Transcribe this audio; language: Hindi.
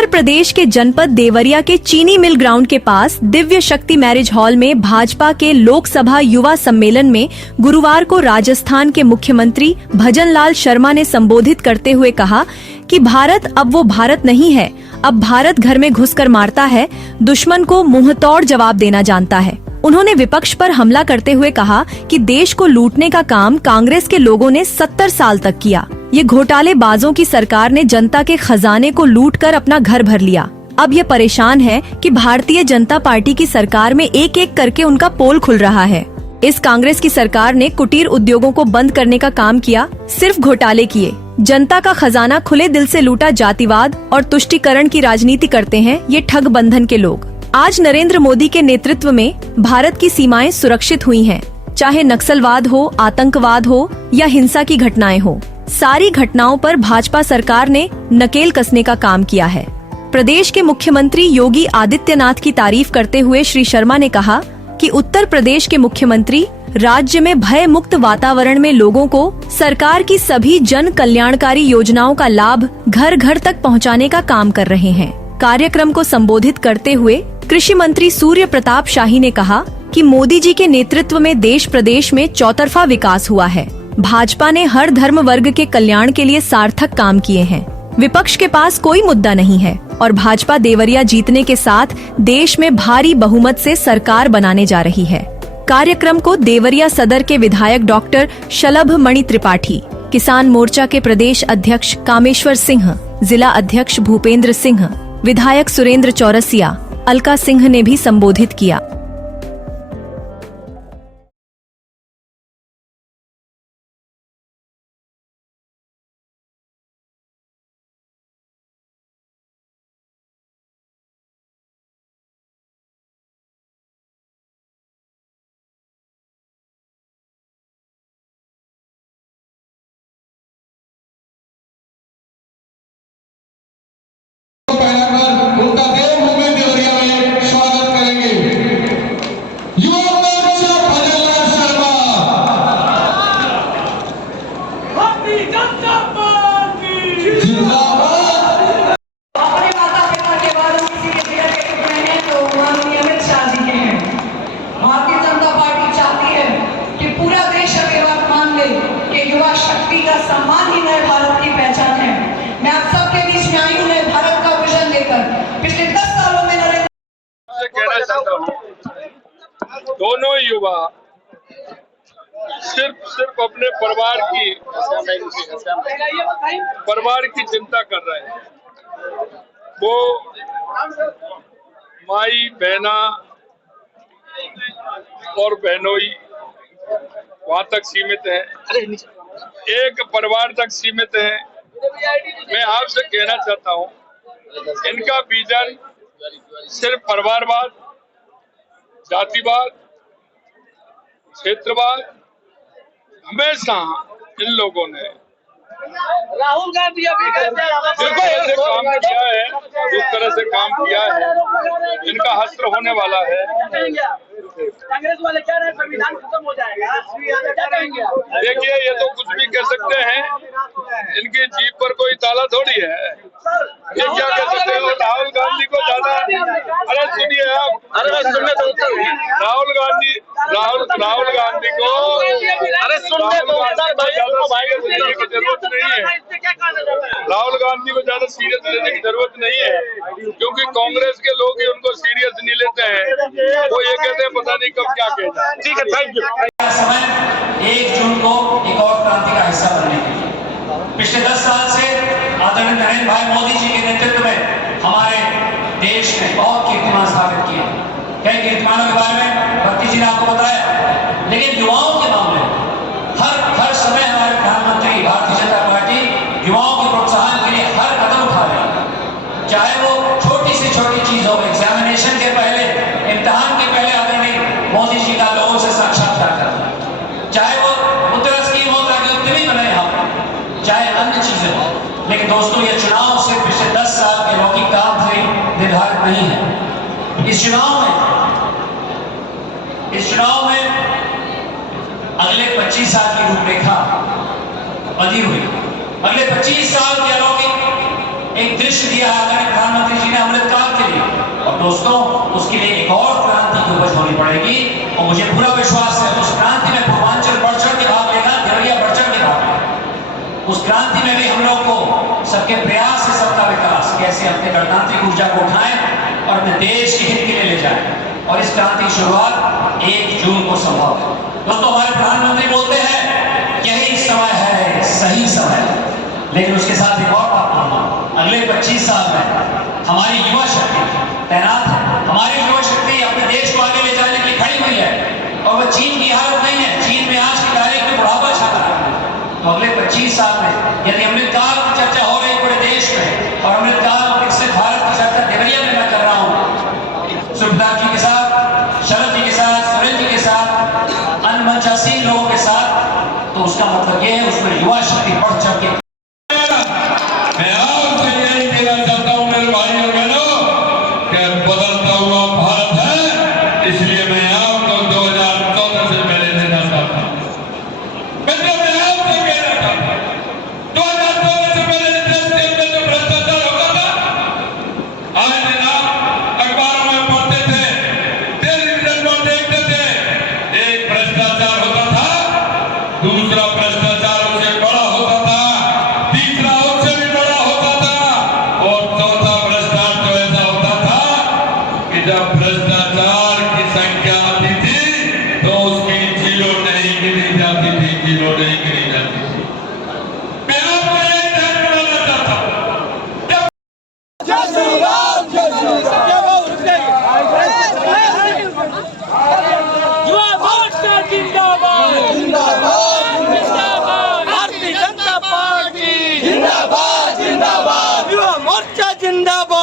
उत्तर प्रदेश के जनपद देवरिया के चीनी मिल ग्राउंड के पास दिव्य शक्ति मैरिज हॉल में भाजपा के लोकसभा युवा सम्मेलन में गुरुवार को राजस्थान के मुख्यमंत्री भजनलाल शर्मा ने संबोधित करते हुए कहा कि भारत अब वो भारत नहीं है, अब भारत घर में घुसकर मारता है, दुश्मन को मुंहतोड़ जवाब देना जानता है। उन्होंने विपक्ष पर हमला करते हुए कहा कि देश को लूटने का काम कांग्रेस के लोगों ने 70 साल तक किया। ये घोटालेबाजों की सरकार ने जनता के खजाने को लूटकर अपना घर भर लिया। अब ये परेशान है कि भारतीय जनता पार्टी की सरकार में एक एक करके उनका पोल खुल रहा है। इस कांग्रेस की सरकार ने कुटीर उद्योगों को बंद करने का काम किया, सिर्फ घोटाले किए। जनता का खजाना खुले दिल से लूटा जातिवाद और तुष्टीकरण की राजनीति करते हैं ये ठग बंधन के लोग। आज नरेंद्र मोदी के नेतृत्व में भारत की सीमाएं सुरक्षित हुई हैं, चाहे नक्सलवाद हो, आतंकवाद हो या हिंसा की घटनाएं हो। सारी घटनाओं पर भाजपा सरकार ने नकेल कसने का काम किया है। प्रदेश के मुख्यमंत्री योगी आदित्यनाथ की तारीफ करते हुए श्री शर्मा ने कहा कि उत्तर प्रदेश के मुख्यमंत्री राज्य में भय मुक्त वातावरण में लोगों को सरकार की सभी जन कल्याणकारी योजनाओं का लाभ घर घर तक पहुंचाने का काम कर रहे हैं। कार्यक्रम को संबोधित करते हुए कृषि मंत्री सूर्य प्रताप शाही ने कहा कि मोदी जी के नेतृत्व में देश प्रदेश में चौतरफा विकास हुआ है। भाजपा ने हर धर्म वर्ग के कल्याण के लिए सार्थक काम किए हैं। विपक्ष के पास कोई मुद्दा नहीं है और भाजपा देवरिया जीतने के साथ देश में भारी बहुमत से सरकार बनाने जा रही है। कार्यक्रम को देवरिया सदर के विधायक डॉक्टर शलभ मणि त्रिपाठी, किसान मोर्चा के प्रदेश अध्यक्ष कामेश्वर सिंह, जिला अध्यक्ष भूपेंद्र सिंह, विधायक सुरेंद्र चौरसिया, अलका सिंह ने भी संबोधित किया। सम्मान ही नए भारत की पहचान है। मैं आप सबके बीच में आई हूं नए भारत का विजन लेकर। पिछले 10 सालों में कहना चाहता हूं, दोनों युवा सिर्फ अपने परिवार की चिंता कर रहे हैं। वो माई बहना और बहनोई वहां तक सीमित है, एक परिवार तक सीमित है। मैं आपसे कहना चाहता हूं, इनका विजन सिर्फ परिवारवाद, जातिवाद, क्षेत्रवाद, हमेशा इन लोगों ने राहुल गांधी अभी जिस तरह से काम किया है, इनका हस्त्र होने वाला है। कांग्रेस वाले कह रहे हैं संविधान खत्म हो जाएगा, क्या कहेंगे? देखिए, ये तो कुछ भी कह सकते हैं, इनकी जीप पर कोई ताला थोड़ी है। ये क्या कह सकते हैं? राहुल गांधी को ज्यादा, अरे सुनिए आप, अरे सुनने तो राहुल गांधी को, अरे सुनने तो लेने की जरूरत नहीं है। राहुल गांधी को ज्यादा सीरियस लेने की जरूरत नहीं है, क्योंकि कांग्रेस के लोग ही उनको सीरियस नहीं लेते हैं। वो ये कहते हैं पता नहीं कब क्या कहते हैं। ठीक है, थैंक यू। समय 1 जून को एक और क्रांति का हिस्सा बनने के लिए पिछले 10 साल से आदरणीय नरेंद्र भाई मोदी जी के नेतृत्व में हमारे देश ने बहुत कीर्तिमान स्थापित किए। कई कीर्तिमानों के बारे में भक्ति जी ने आपको बताया, लेकिन युवाओं के मामले में हर समय हमारे प्रधानमंत्री भारतीय जनता पार्टी युवाओं के प्रोत्साहन के लिए हर कदम उठा रही है। चाहे वो छोटी से छोटी चीज हो, एग्जामिनेशन के पहले, इम्तिहान के पहले आदरणीय मोदी जी का लोगों से साक्षात्कार करना, चाहे वो मुद्रा स्कीम हो ताकि उद्यमी बने हम, चाहे अन्य चीजें हो। लेकिन दोस्तों, ये चुनाव सिर्फ पिछले 10 साल के लौकिक काम से निर्धारित नहीं है। इस चुनाव में अगले 25 साल की रूपरेखा बनी हुई। अगले 25 साल के अलौकिक एक दृश्य दिया आदरणीय प्रधानमंत्री जी ने अमृतकाल के लिए, और दोस्तों उसके लिए एक और क्रांति की उपज होनी पड़ेगी। और मुझे पूरा विश्वास है उस क्रांति में पूर्वांचल बढ़ चढ़ के भाग लेगा, देवरिया बढ़ चढ़ के भाग लेगा। उस क्रांति में भी हम लोग को सबके प्रयास से सबका विकास, कैसे अपने गणतांत्रिक ऊर्जा को उठाएं और अपने देश के हित के लिए ले जाएं, और इस क्रांति की शुरुआत 1 जून को संभव है। दोस्तों हमारे प्रधानमंत्री बोलते हैं यही समय है, सही समय है, लेकिन उसके साथ एक और बात कहूंगा, अगले 25 साल में हमारी युवा शक्ति तैनात है। हमारी युवा शक्ति अपने देश को आगे ले जाने की खड़ी हुई है, और वह चीन की हालत नहीं है। चीन में आज की तारीख में बुढ़ापा छा रहा है। तो अगले 25 साल में यदि अमृतकाल की चर्चा हो रही पूरे देश में, और अमृतकाल विकसित भारत की चर्चा देवरिया में मैं कर रहा हूँ सुखदास जी के साथ, शरद जी के साथ, सुरेश जी के साथ, अन्य मंचासीन लोगों के साथ, तो उसका मतलब यह है उसमें युवा शक्ति बढ़ चढ़ के। मैं आपसे यही कहना चाहता हूँ मेरे भाई और बहनों, कि बदलता हुआ भारत है, इसलिए मैं आपको 2014 से पहले देना चाहता हूँ। मैं आपसे कहना चाहता हूँ 2014 से पहले देश के अंदर जो भ्रष्टाचार होता था, आज दिन आप अखबारों में पढ़ते थे, टेलीविजन पर देखते थे, एक भ्रष्टाचार होता था, दूसरा भ्रष्टाचार उससे बड़ा होता था, तीसरा उससे भी बड़ा होता था, और चौथा भ्रष्टाचार तो ऐसा होता था कि जब भ्रष्टाचार की संख्या आती थी तो उसकी जीरो नहीं गिनी जाती थी, जीरो नहीं गिनी जाती थी। मैं आपको एक ध्यान दिलाना चाहता हूँ, युवा मोर्चा जिंदाबाद, जिंदाबाद, जिंदाबाद, भारतीय जनता पार्टी जिंदाबाद, जिंदाबाद, युवा मोर्चा जिंदाबाद।